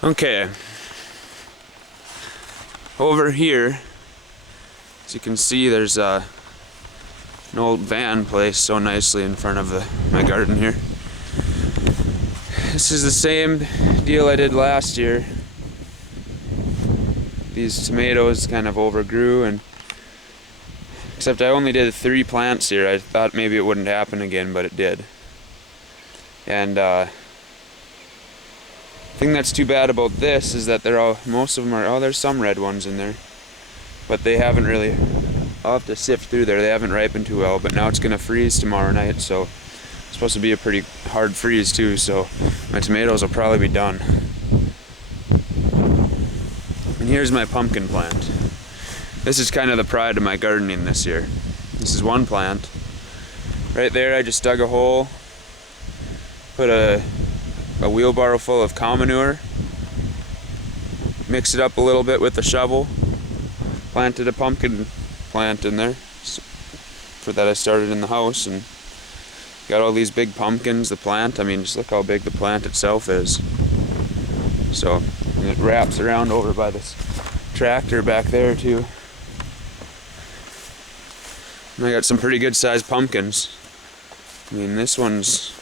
Okay, over here, as you can see, there's an old van placed so nicely in front of my garden here. This is the same deal I did last year. These tomatoes kind of overgrew, and except I only did 3 plants here. I thought maybe it wouldn't happen again, but it did. And thing that's too bad about this is that most of them are, there's some red ones in there, but they haven't really, I'll have to sift through there. They haven't ripened too well, but now it's gonna freeze tomorrow night, so it's supposed to be a pretty hard freeze too, so my tomatoes will probably be done. And here's my pumpkin plant. This is kind of the pride of my gardening this year. This is one plant. Right there I just dug a hole, put a wheelbarrow full of cow manure, mixed it up a little bit with the shovel, planted a pumpkin plant in there for that I started in the house, and got all these big pumpkins. The plant, I mean, just look how big the plant itself is. So it wraps around over by this tractor back there too. And I got some pretty good sized pumpkins. I mean, this one's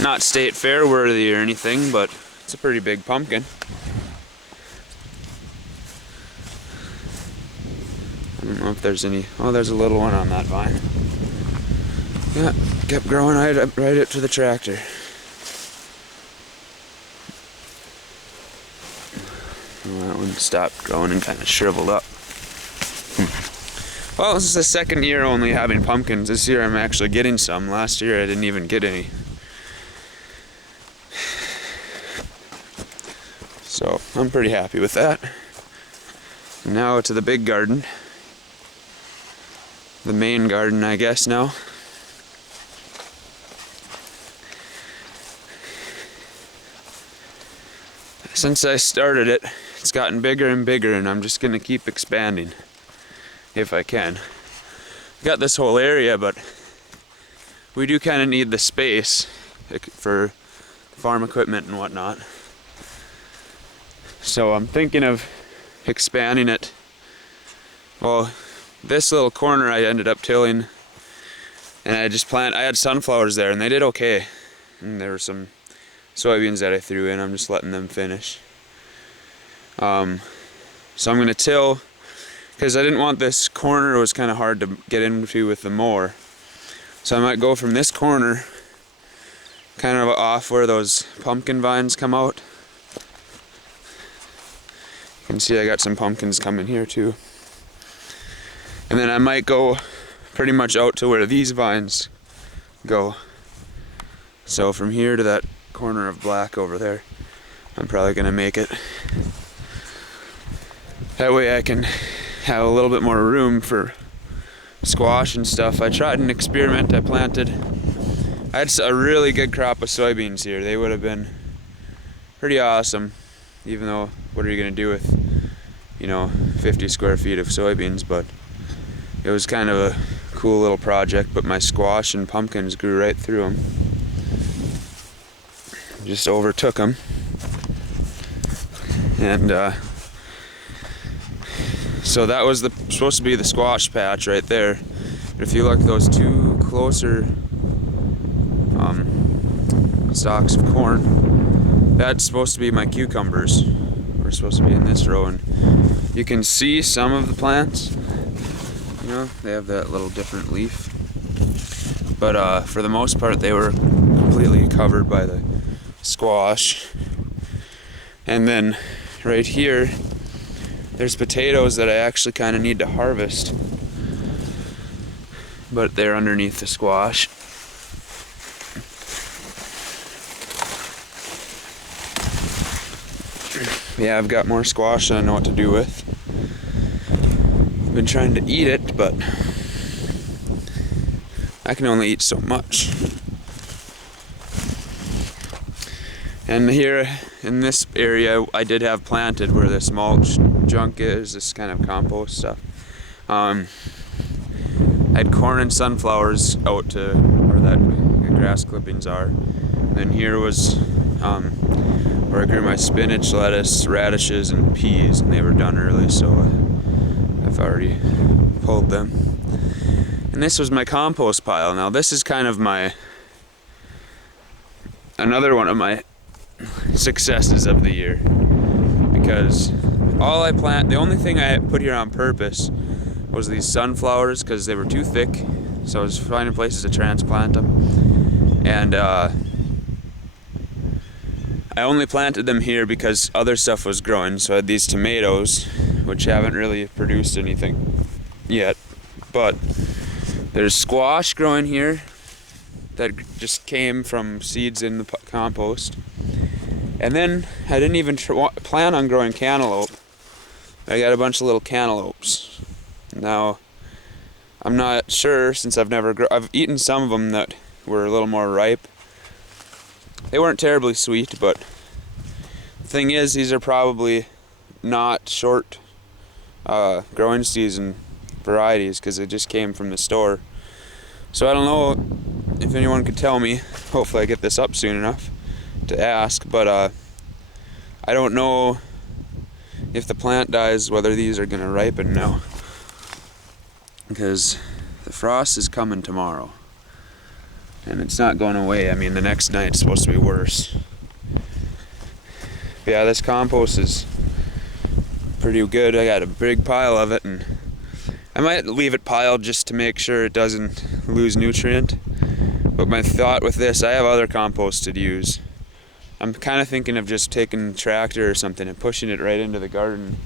not state fair worthy or anything, but it's a pretty big pumpkin. I don't know if there's any. Oh, there's a little one on that vine. Yeah, kept growing right up to the tractor. Oh, that one stopped growing and kind of shriveled up. Well, this is the second year only having pumpkins. This year I'm actually getting some. Last year I didn't even get any. So I'm pretty happy with that. Now to the big garden. The main garden, I guess, now. Since I started it, it's gotten bigger and bigger, and I'm just gonna keep expanding if I can. Got this whole area, but we do kind of need the space for farm equipment and whatnot. So I'm thinking of expanding it. Well, this little corner I ended up tilling, and I had sunflowers there, and they did okay. And there were some soybeans that I threw in. I'm just letting them finish. So I'm gonna till, because I didn't want this corner. It was kind of hard to get into with the mower. So I might go from this corner, kind of off where those pumpkin vines come out. You can see I got some pumpkins coming here too. And then I might go pretty much out to where these vines go. So from here to that corner of black over there, I'm probably gonna make it. That way I can have a little bit more room for squash and stuff. I tried an experiment. I had a really good crop of soybeans here. They would have been pretty awesome, even though what are you gonna do with 50 square feet of soybeans? But it was kind of a cool little project. But my squash and pumpkins grew right through them. Just overtook them. And so that was supposed to be the squash patch right there. But if you look, those two closer stalks of corn, that's supposed to be my cucumbers. We're supposed to be in this row, and you can see some of the plants. They have that little different leaf. But for the most part, they were completely covered by the squash. And then right here, there's potatoes that I actually kind of need to harvest, but they're underneath the squash. Yeah, I've got more squash than I know what to do with. I've been trying to eat it, but I can only eat so much. And here in this area, I did have planted where this mulch junk is, this kind of compost stuff. I had corn and sunflowers out to where that grass clippings are. And then here was where I grew my spinach, lettuce, radishes, and peas, and they were done early, so I've already pulled them. And this was my compost pile. Now this is kind of another one of my successes of the year, because the only thing I put here on purpose was these sunflowers, because they were too thick, so I was finding places to transplant them. And I only planted them here because other stuff was growing. So I had these tomatoes, which haven't really produced anything yet, but there's squash growing here that just came from seeds in the compost. And then I didn't even plan on growing cantaloupe. I got a bunch of little cantaloupes. Now, I'm not sure, since I've eaten some of them that were a little more ripe. They weren't terribly sweet, but the thing is, these are probably not short growing season varieties, because they just came from the store. So I don't know if anyone could tell me. Hopefully I get this up soon enough to ask, but I don't know if the plant dies whether these are going to ripen now, because the frost is coming tomorrow and it's not going away. I mean, the next night's supposed to be worse. But yeah, this compost is pretty good. I got a big pile of it, and I might leave it piled just to make sure it doesn't lose nutrient. But my thought with this, I have other compost to use. I'm kind of thinking of just taking a tractor or something and pushing it right into the garden.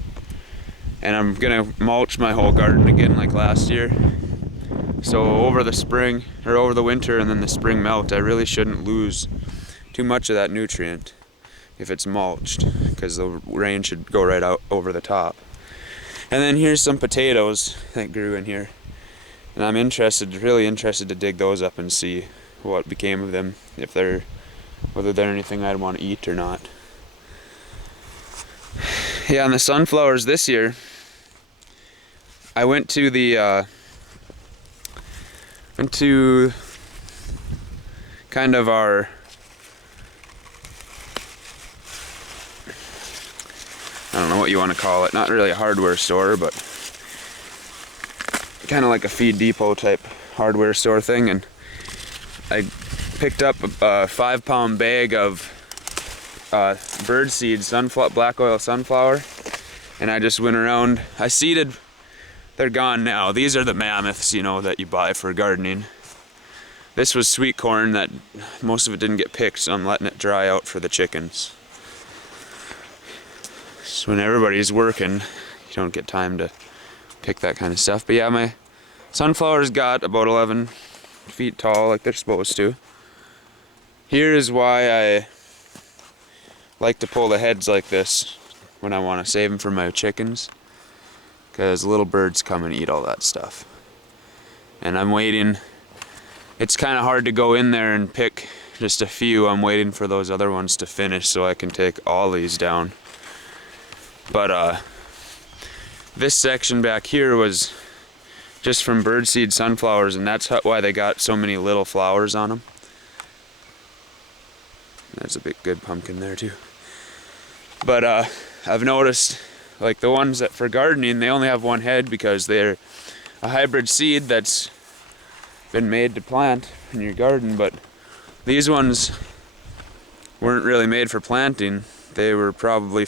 And I'm gonna mulch my whole garden again like last year. So over the spring, or over the winter and then the spring melt, I really shouldn't lose too much of that nutrient if it's mulched, because the rain should go right out over the top. And then here's some potatoes that grew in here. And I'm really interested to dig those up and see what became of them, whether they're anything I'd want to eat or not. Yeah, on the sunflowers this year, I went to kind of our I don't know what you want to call it, not really a hardware store, but kind of like a feed depot type hardware store thing, and I picked up a 5-pound bag of birdseed black oil sunflower, and I just went around. I seeded. They're gone now. These are the mammoths, that you buy for gardening. This was sweet corn that most of it didn't get picked, so I'm letting it dry out for the chickens. So when everybody's working, you don't get time to pick that kind of stuff. But yeah, my sunflowers got about 11 feet tall, like they're supposed to. Here is why I like to pull the heads like this when I want to save them for my chickens, because little birds come and eat all that stuff. And I'm waiting. It's kind of hard to go in there and pick just a few. I'm waiting for those other ones to finish so I can take all these down. But this section back here was just from birdseed sunflowers, and that's why they got so many little flowers on them. There's a big good pumpkin there too. But I've noticed, like the ones that for gardening, they only have one head because they're a hybrid seed that's been made to plant in your garden. But these ones weren't really made for planting. They were probably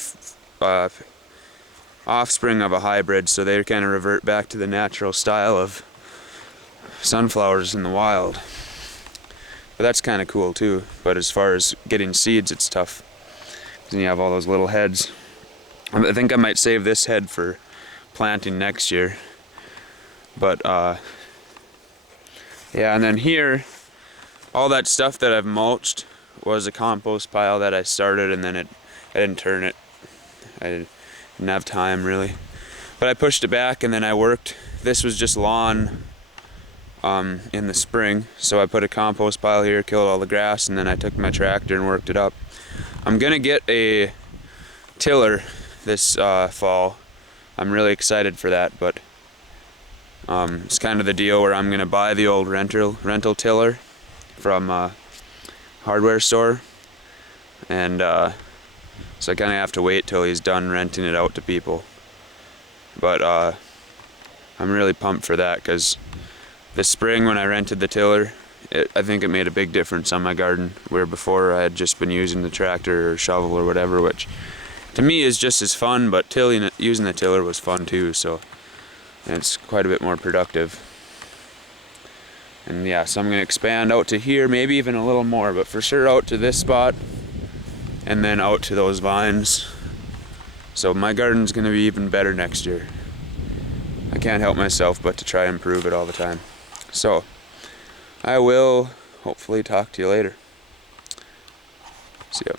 offspring of a hybrid, so they kind of revert back to the natural style of sunflowers in the wild. But that's kind of cool too. But as far as getting seeds, it's tough, because you have all those little heads. I think I might save this head for planting next year. But yeah, and then here, all that stuff that I've mulched was a compost pile that I started, and then I didn't turn it. I didn't have time really. But I pushed it back, and then I worked. This was just lawn in the spring, so I put a compost pile here, killed all the grass, and then I took my tractor and worked it up. I'm gonna get a tiller this fall. I'm really excited for that, but it's kind of the deal where I'm gonna buy the old rental tiller from a hardware store, and So I kind of have to wait till he's done renting it out to people. But I'm really pumped for that, because this spring when I rented the tiller, I think it made a big difference on my garden, where before I had just been using the tractor or shovel or whatever, which to me is just as fun, but using the tiller was fun too, so it's quite a bit more productive. And yeah, so I'm going to expand out to here, maybe even a little more, but for sure out to this spot, and then out to those vines. So my garden's going to be even better next year. I can't help myself but to try and improve it all the time. So I will hopefully talk to you later. See ya.